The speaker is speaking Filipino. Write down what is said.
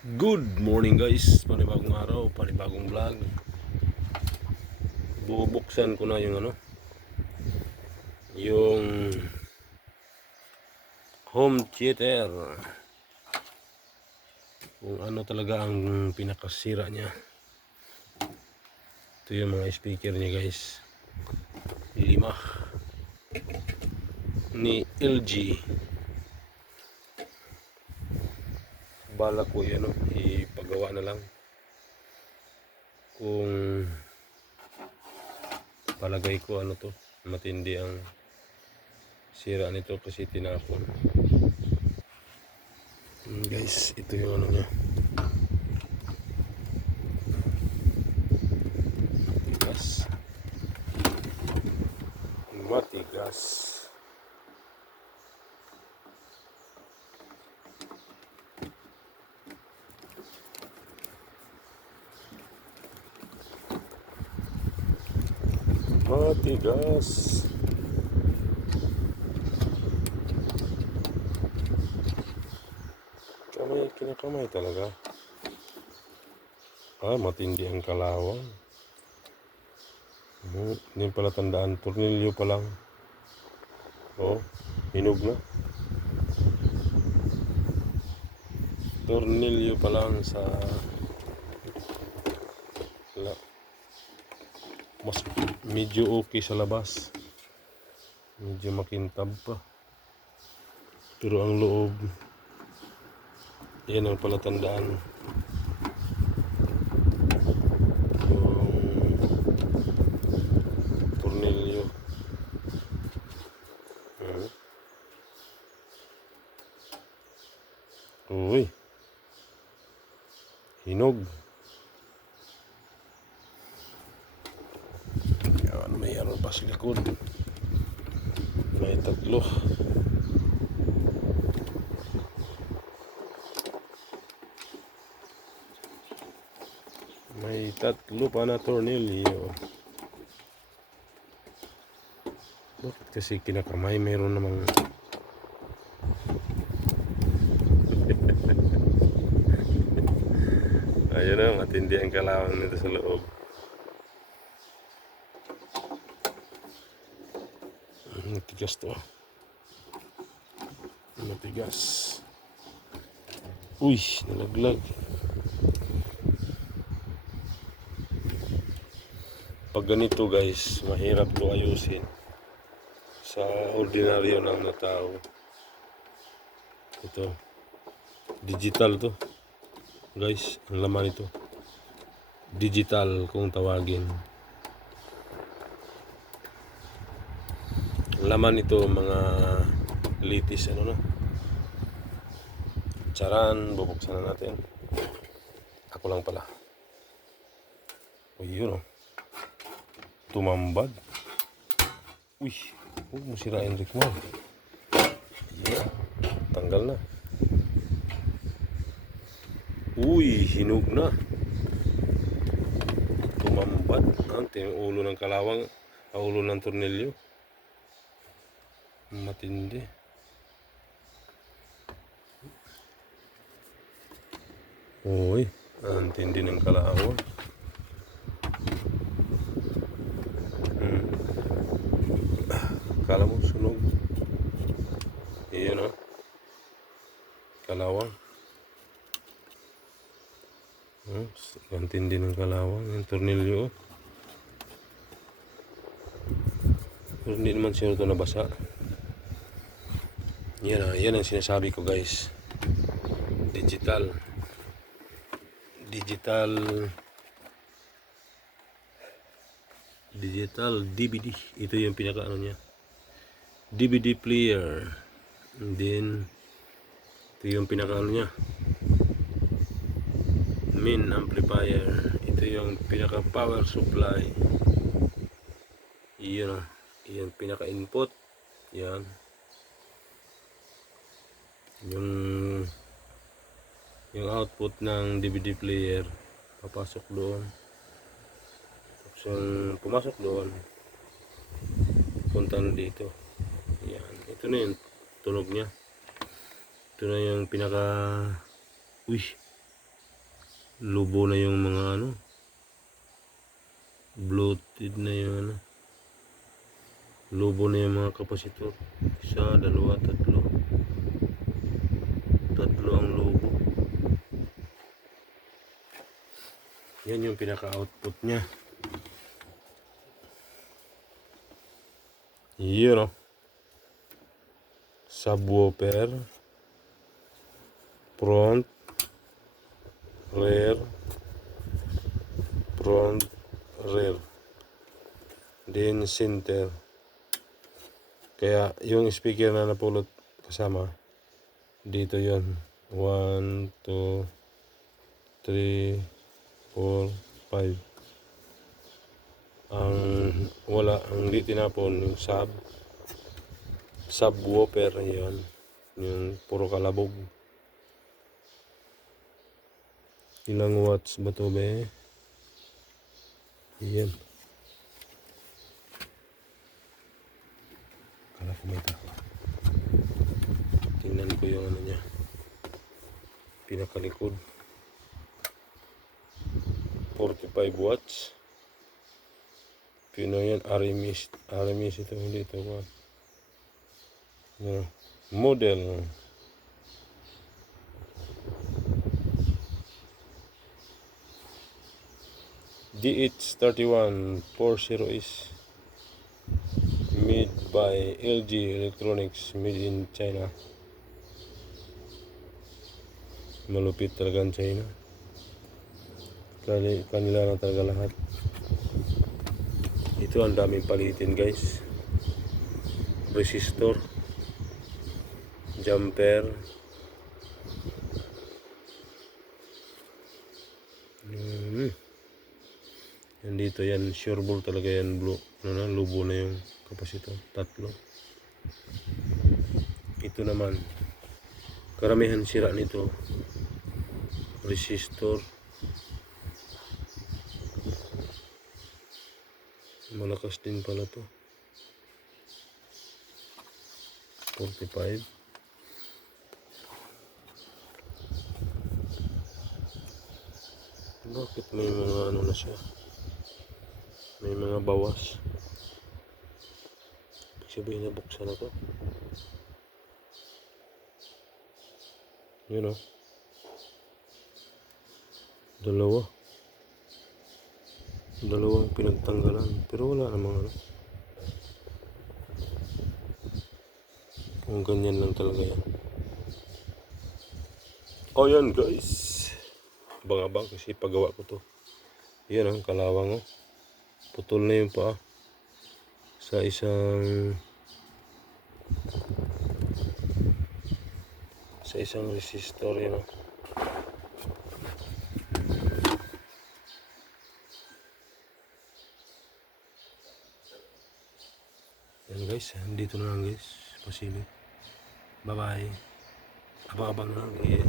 Good morning guys, panibagong araw, panibagong vlog. Bubuksan ko na yung ano Yung Home theater. Kung ano talaga ang pinakasira niya. Ito yung mga speaker niya guys. Lima Ni LG bala ko yan no? ipagawa na lang. Kung palagay ko ano to matindi ang sira nito kasi tinapon Mm, guys ito yung ano niya. Matigas. Matigas Matigas. Kamay, kinakamay talaga. Ah, matindi ang kalawang. Hmm, Hindi pala tandaan. Tornilyo pa lang. Oh, hinog na. Tornilyo pa lang sa... mas medyo okay sa labas. Medyo makintab pa. Pero ang loob yan ang palatandaan. Tornilyo. Hmm. uy. Hinog Yan, mayroon pa sa likod. May tatlo. May tatlo pa na tornilyo. Bakit kasi kinakamay? Mayroon namang... Ayun na, matindi ang kalawang nito sa loob. Matigas to. Matigas. Uy, nalaglag. Pag ganito guys, mahirap to ayusin sa ordinaryo ng na tao. Ito. Digital to. Guys, ang laman ito. Digital kung tawagin. Laman nito mga litis ano no? Charan bubuksan na natin. Ako lang pala. Uy yun oh. Tumambad. Uy huwag mo sirain Rick mo. Yeah. tanggal na. Uy hinog na. Tumambad. Ang ulo ng kalawang ang ulo ng tornilyo matindi Uy, ang tindi ng kalawang. Hmm. Kala mo sunog. Iyon ah. Kalawang. Hmm, ang tindi ng kalawang. Yung tornilyo oh. Pero hindi naman siguro ito nabasa. Yan ah, yan ang sinasabi ko guys. Digital. Digital. Digital DVD. Ito yung pinaka ano niya. DVD player. And then, ito yung pinaka ano niya. Main amplifier. Ito yung pinaka power supply. Iyon. Iyan pinaka input. Yan yung yung output ng DVD player papasok doon. Tapos yung pumasok doon punta na dito. Yan. Ito na yung tunog niya. Ito na yung pinaka uy lubo na yung mga ano bloated na yung ano lubo na yung mga kapasitor. Isa, dalawa, tatlo yan yung pinaka output nya yun o subwoofer. Front. Rear. Front. Rear. Then center. Kaya yung speaker na napulot kasama dito yon. 1 2 3 4 5 ang wala ang di tinapon yung sub. Subwoofer yon yung puro kalabog. Ilang watts ba to be? Yan kala ko may tao tingnan ko yung ano niya. Pinakalikod 45 watts. Pino yan? RMS RMS ito hindi ito ba ano, model. DH31 40 is made by LG Electronics made in China. Malupit talaga ang China Kani- kanila na talaga lahat. Ito ang daming palitin guys. Resistor. Jumper. Mm. yan dito yan. Sure ball talaga yan blue. Ano na lubo na yung kapasito tatlo. Ito naman. Karamihan sira nito. Resistor malakas din pala to. 45 bakit may mga ano na siya? May mga bawas? Ibig sabihin na buksan na to. Yun o dalawa dalawang pinagtanggalan pero wala namang ano. Kung ganyan lang talaga yan. Oh yan guys. Abang-abang kasi pagawa ko to. Yan ang kalawang oh. Putol na yung paa. Sa isang sa isang resistor yun oh. Yan guys, dito na lang guys. Pasilip. Bye bye. Abang-abang na lang. Eh,